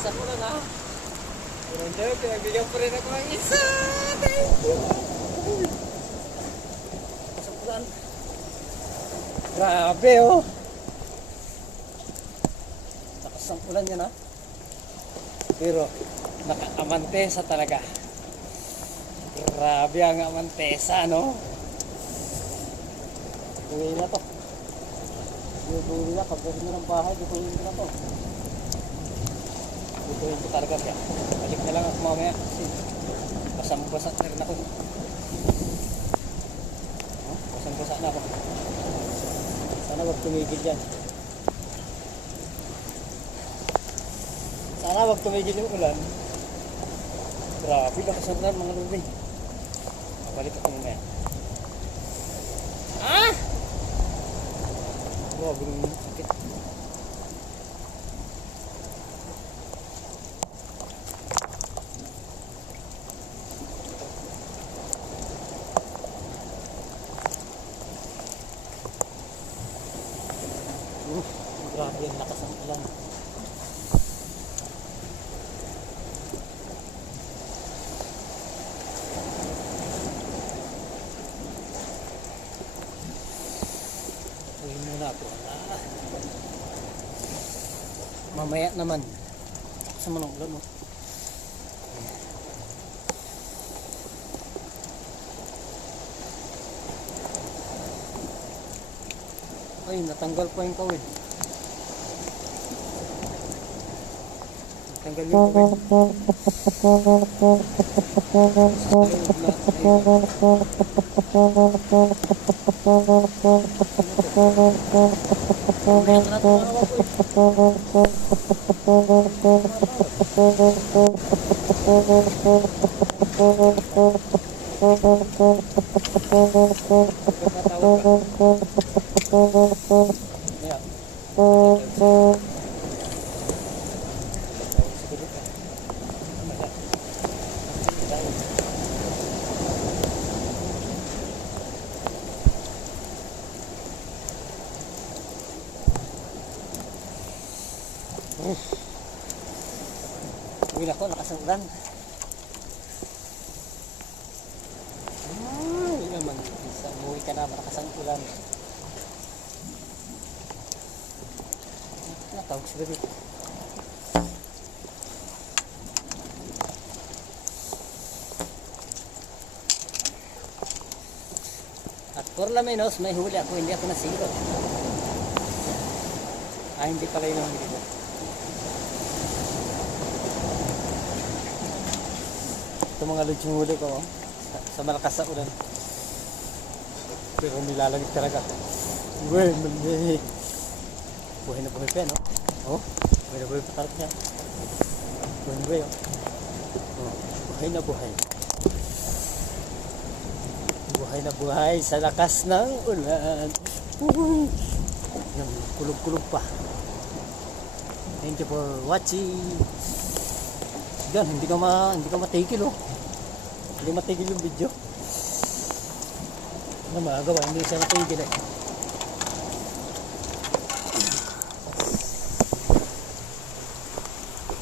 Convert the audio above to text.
lakas ako lang ha. Pero hindi, pinagbigyan pa rin ako ng isa. Thank you. Lakas ang ulan. Grabe oh. Lakas ang ulan yan ha. Pero naka-amantesa talaga. Grabe ang amantesa no. Uwi na to. Uwi na, pagdating na ng bahay, dutuin ko na to. Dutuin ko talaga siya. Balik na lang ako mamaya kasi basang-basa na rin ako. Basang-basa na ako. Sana wag tumigil yan. Sana wag tumigil yung ulan. Grabe, lakas ang ulan mga lubing. Balik ako mamaya. Ah! Wow, gulong sakit. Grabe ang lakas ng ulan. Uwi muna ako. Mamaya naman. Sa manong ulan mo. Ay, natanggal pa yung kawid. Natanggal yung kawid. Uwi na ko, lakas ng ulan. Ay, naman. Umuwi ka na, malakas ang ulan. Natawag sila dito. At por la menos, may huli ako, hindi ako nasilo. Hindi pala yun ang huli. Ito mga lods yung huli ko oh. Sa malakas sa ulan. Pero nilalagit talaga. Uy, mali. Buhay na buhay pa no? Oh, buhay na buhay pa talaga niya. Buhay na buhay oh. Oh, buhay na buhay. Buhay na buhay sa lakas ng ulan. Yan, kulog-kulog pa. Thank you for watching. Yan, hindi ka matigil oh. Hindi matigil yung video. Ano magagawa, hindi siya matigil eh.